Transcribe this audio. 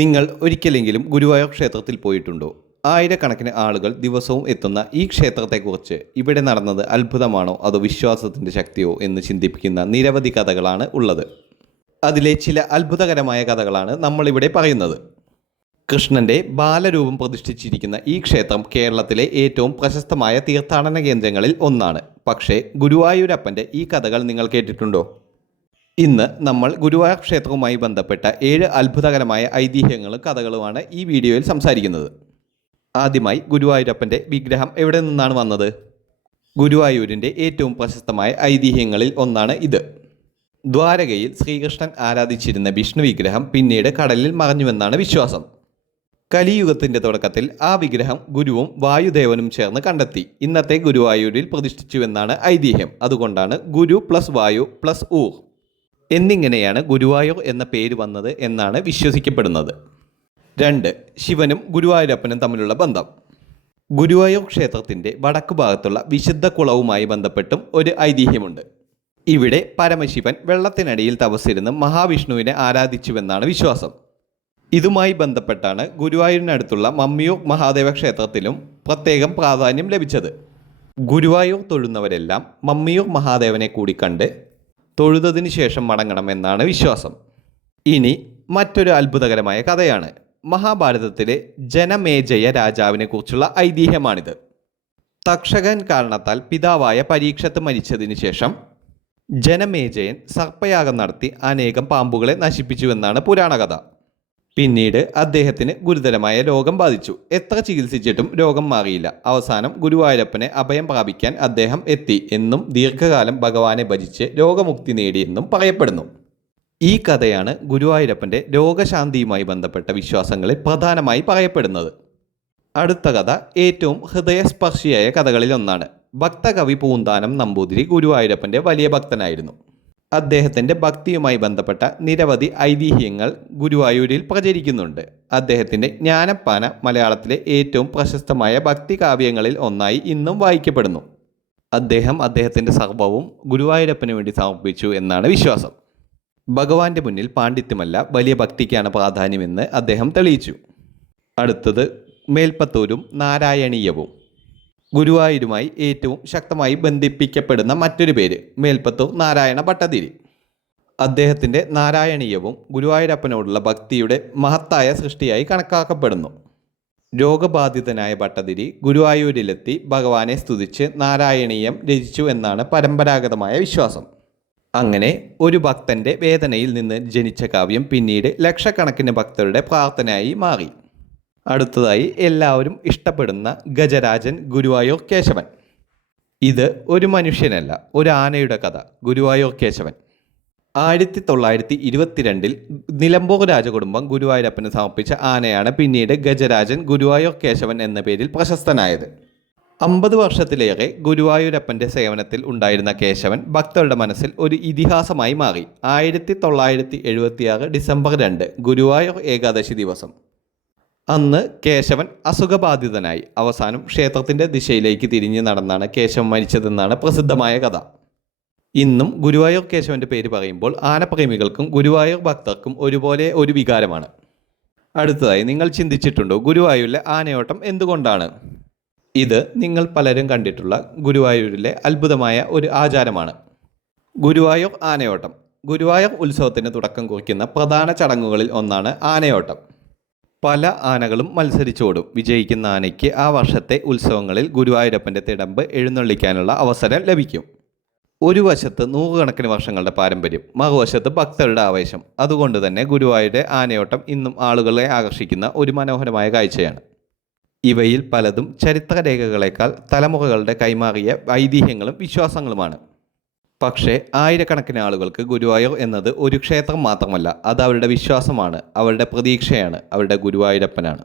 നിങ്ങൾ ഒരിക്കലെങ്കിലും ഗുരുവായൂർ ക്ഷേത്രത്തിൽ പോയിട്ടുണ്ടോ? ആയിരക്കണക്കിന് ആളുകൾ ദിവസവും എത്തുന്ന ഈ ക്ഷേത്രത്തെക്കുറിച്ച് ഇവിടെ നടന്നത് അത്ഭുതമാണോ അതോ വിശ്വാസത്തിൻ്റെ ശക്തിയോ എന്ന് ചിന്തിപ്പിക്കുന്ന നിരവധി കഥകളാണ് ഉള്ളത്. അതിലെ ചില അത്ഭുതകരമായ കഥകളാണ് നമ്മളിവിടെ പറയുന്നത്. കൃഷ്ണൻ്റെ ബാലരൂപം പ്രതിഷ്ഠിച്ചിരിക്കുന്ന ഈ ക്ഷേത്രം കേരളത്തിലെ ഏറ്റവും പ്രശസ്തമായ തീർത്ഥാടന കേന്ദ്രങ്ങളിൽ ഒന്നാണ്. പക്ഷേ ഗുരുവായൂരപ്പൻ്റെ ഈ കഥകൾ നിങ്ങൾ കേട്ടിട്ടുണ്ടോ? ഇന്ന് നമ്മൾ ഗുരുവായൂർ ക്ഷേത്രവുമായി ബന്ധപ്പെട്ട 7 അത്ഭുതകരമായ ഐതിഹ്യങ്ങളും കഥകളുമാണ് ഈ വീഡിയോയിൽ സംസാരിക്കുന്നത്. ആദ്യമായി ഗുരുവായൂരപ്പൻ്റെ വിഗ്രഹം എവിടെ നിന്നാണ് വന്നത്? ഗുരുവായൂരിൻ്റെ ഏറ്റവും പ്രശസ്തമായ ഐതിഹ്യങ്ങളിൽ ഒന്നാണ് ഇത്. ദ്വാരകയിൽ ശ്രീകൃഷ്ണൻ ആരാധിച്ചിരുന്ന വിഷ്ണു വിഗ്രഹം പിന്നീട് കടലിൽ മറഞ്ഞുവെന്നാണ് വിശ്വാസം. കലിയുഗത്തിൻ്റെ തുടക്കത്തിൽ ആ വിഗ്രഹം ഗുരുവും വായുദേവനും ചേർന്ന് കണ്ടെത്തി ഇന്നത്തെ ഗുരുവായൂരിൽ പ്രതിഷ്ഠിച്ചുവെന്നാണ് ഐതിഹ്യം. അതുകൊണ്ടാണ് ഗുരു പ്ലസ് വായു പ്ലസ് ഊർ എന്നിങ്ങനെയാണ് ഗുരുവായൂർ എന്ന പേര് വന്നത് എന്നാണ് വിശ്വസിക്കപ്പെടുന്നത്. 2. ശിവനും ഗുരുവായൂരപ്പനും തമ്മിലുള്ള ബന്ധം. ഗുരുവായൂർ ക്ഷേത്രത്തിൻ്റെ വടക്കു ഭാഗത്തുള്ള വിശുദ്ധ കുളവുമായി ബന്ധപ്പെട്ടും ഒരു ഐതിഹ്യമുണ്ട്. ഇവിടെ പരമശിവൻ വെള്ളത്തിനടിയിൽ തപസ്സിരുന്ന് മഹാവിഷ്ണുവിനെ ആരാധിച്ചുവെന്നാണ് വിശ്വാസം. ഇതുമായി ബന്ധപ്പെട്ടാണ് ഗുരുവായൂരിനടുത്തുള്ള മമ്മിയൂർ മഹാദേവ ക്ഷേത്രത്തിലും പ്രത്യേകം പ്രാധാന്യം ലഭിച്ചത്. ഗുരുവായൂർ തൊഴുന്നവരെല്ലാം മമ്മിയൂർ മഹാദേവനെ കൂടി കണ്ട് തൊഴുതതിനു ശേഷം മടങ്ങണമെന്നാണ് വിശ്വാസം. ഇനി മറ്റൊരു അത്ഭുതകരമായ കഥയാണ്. മഹാഭാരതത്തിലെ ജനമേജയ രാജാവിനെ കുറിച്ചുള്ള ഐതിഹ്യമാണിത്. തക്ഷകൻ കാരണത്താൽ പിതാവായ പരീക്ഷത്ത് മരിച്ചതിന് ശേഷം ജനമേജയൻ സർപ്പയാഗം നടത്തി അനേകം പാമ്പുകളെ നശിപ്പിച്ചുവെന്നാണ് പുരാണകഥ. പിന്നീട് അദ്ദേഹത്തിന് ഗുരുതരമായ രോഗം ബാധിച്ചു. എത്ര ചികിത്സിച്ചിട്ടും രോഗം മാറിയില്ല. അവസാനം ഗുരുവായൂരപ്പനെ അഭയം പ്രാപിക്കാൻ അദ്ദേഹം എത്തി എന്നും ദീർഘകാലം ഭഗവാനെ ഭജിച്ച് രോഗമുക്തി നേടിയെന്നും പറയപ്പെടുന്നു. ഈ കഥയാണ് ഗുരുവായൂരപ്പൻ്റെ രോഗശാന്തിയുമായി ബന്ധപ്പെട്ട വിശ്വാസങ്ങളിൽ പ്രധാനമായി പറയപ്പെടുന്നത്. അടുത്ത കഥ ഏറ്റവും ഹൃദയസ്പർശിയായ കഥകളിൽ ഒന്നാണ്. ഭക്തകവി പൂന്താനം നമ്പൂതിരി ഗുരുവായൂരപ്പൻ്റെ വലിയ ഭക്തനായിരുന്നു. അദ്ദേഹത്തിൻ്റെ ഭക്തിയുമായി ബന്ധപ്പെട്ട നിരവധി ഐതിഹ്യങ്ങൾ ഗുരുവായൂരിൽ പ്രചരിക്കുന്നുണ്ട്. അദ്ദേഹത്തിൻ്റെ ജ്ഞാനപ്പാന മലയാളത്തിലെ ഏറ്റവും പ്രശസ്തമായ ഭക്തി കാവ്യങ്ങളിൽ ഒന്നായി ഇന്നും വായിക്കപ്പെടുന്നു. അദ്ദേഹത്തിൻ്റെ സർവ്വവും ഗുരുവായൂരപ്പന് വേണ്ടി സമർപ്പിച്ചു എന്നാണ് വിശ്വാസം. ഭഗവാന്റെ മുന്നിൽ പാണ്ഡിത്യമല്ല, വലിയ ഭക്തിക്കാണ് പ്രാധാന്യമെന്ന് അദ്ദേഹം തെളിയിച്ചു. അടുത്തത് മേൽപ്പത്തൂരും നാരായണീയവും. ഗുരുവായൂരുമായി ഏറ്റവും ശക്തമായി ബന്ധിപ്പിക്കപ്പെടുന്ന മറ്റൊരു പേര് മേൽപ്പത്തൂർ നാരായണ ഭട്ടതിരി. അദ്ദേഹത്തിൻ്റെ നാരായണീയവും ഗുരുവായൂരപ്പനോടുള്ള ഭക്തിയുടെ മഹത്തായ സൃഷ്ടിയായി കണക്കാക്കപ്പെടുന്നു. രോഗബാധിതനായ ഭട്ടതിരി ഗുരുവായൂരിലെത്തി ഭഗവാനെ സ്തുതിച്ച് നാരായണീയം രചിച്ചു എന്നാണ് പരമ്പരാഗതമായ വിശ്വാസം. അങ്ങനെ ഒരു ഭക്തൻ്റെ വേദനയിൽ നിന്ന് ജനിച്ച കാവ്യം പിന്നീട് ലക്ഷക്കണക്കിന് ഭക്തരുടെ പ്രാർത്ഥനയായി മാറി. അടുത്തതായി എല്ലാവരും ഇഷ്ടപ്പെടുന്ന ഗജരാജൻ ഗുരുവായൂർ കേശവൻ. ഇത് ഒരു മനുഷ്യനല്ല, ഒരു ആനയുടെ കഥ. ഗുരുവായൂർ കേശവൻ 1922 നിലമ്പൂർ രാജകുടുംബം ഗുരുവായൂരപ്പന് സമർപ്പിച്ച ആനയാണ് പിന്നീട് ഗജരാജൻ ഗുരുവായൂർ കേശവൻ എന്ന പേരിൽ പ്രശസ്തനായത്. 50 വർഷത്തിലേറെ ഗുരുവായൂരപ്പൻ്റെ സേവനത്തിൽ ഉണ്ടായിരുന്ന കേശവൻ ഭക്തരുടെ മനസ്സിൽ ഒരു ഇതിഹാസമായി മാറി. 1976 ഡിസംബർ 2 ഗുരുവായൂർ ഏകാദശി ദിവസം. അന്ന് കേശവൻ അസുഖബാധിതനായി. അവസാനം ക്ഷേത്രത്തിൻ്റെ ദിശയിലേക്ക് തിരിഞ്ഞ് നടന്നാണ് കേശവൻ മരിച്ചതെന്നാണ് പ്രസിദ്ധമായ കഥ. ഇന്നും ഗുരുവായൂർ കേശവൻ്റെ പേര് പറയുമ്പോൾ ആനപ്രേമികൾക്കും ഗുരുവായൂർ ഭക്തർക്കും ഒരുപോലെ ഒരു വികാരമാണ്. അടുത്തതായി നിങ്ങൾ ചിന്തിച്ചിട്ടുണ്ടോ ഗുരുവായൂരിലെ ആനയോട്ടം എന്തുകൊണ്ടാണ്? ഇത് നിങ്ങൾ പലരും കണ്ടിട്ടുള്ള ഗുരുവായൂരിലെ അത്ഭുതമായ ഒരു ആചാരമാണ്. ഗുരുവായൂർ ആനയോട്ടം ഗുരുവായൂർ ഉത്സവത്തിന് തുടക്കം കുറിക്കുന്ന പ്രധാന ചടങ്ങുകളിൽ ഒന്നാണ് ആനയോട്ടം. പല ആനകളും മത്സരിച്ചോടും. വിജയിക്കുന്ന ആനയ്ക്ക് ആ വർഷത്തെ ഉത്സവങ്ങളിൽ ഗുരുവായൂരപ്പൻ്റെ തിടമ്പ് എഴുന്നള്ളിക്കാനുള്ള അവസരം ലഭിക്കും. ഒരു വശത്ത് 100 കണക്കിന് വർഷങ്ങളുടെ പാരമ്പര്യം, മറുവശത്ത് ഭക്തരുടെ ആവേശം. അതുകൊണ്ട് തന്നെ ഗുരുവായൂരുടെ ആനയോട്ടം ഇന്നും ആളുകളെ ആകർഷിക്കുന്ന ഒരു മനോഹരമായ കാഴ്ചയാണ്. ഇവയിൽ പലതും ചരിത്രരേഖകളേക്കാൾ തലമുറകളുടെ കൈമാറിയ ഐതിഹ്യങ്ങളും വിശ്വാസങ്ങളുമാണ്. പക്ഷേ ആയിരക്കണക്കിന് ആളുകൾക്ക് ഗുരുവായൂർ എന്നത് ഒരു ക്ഷേത്രം മാത്രമല്ല, അത് അവരുടെ വിശ്വാസമാണ്, അവരുടെ പ്രതീക്ഷയാണ്, അവരുടെ ഗുരുവായൂരപ്പനാണ്.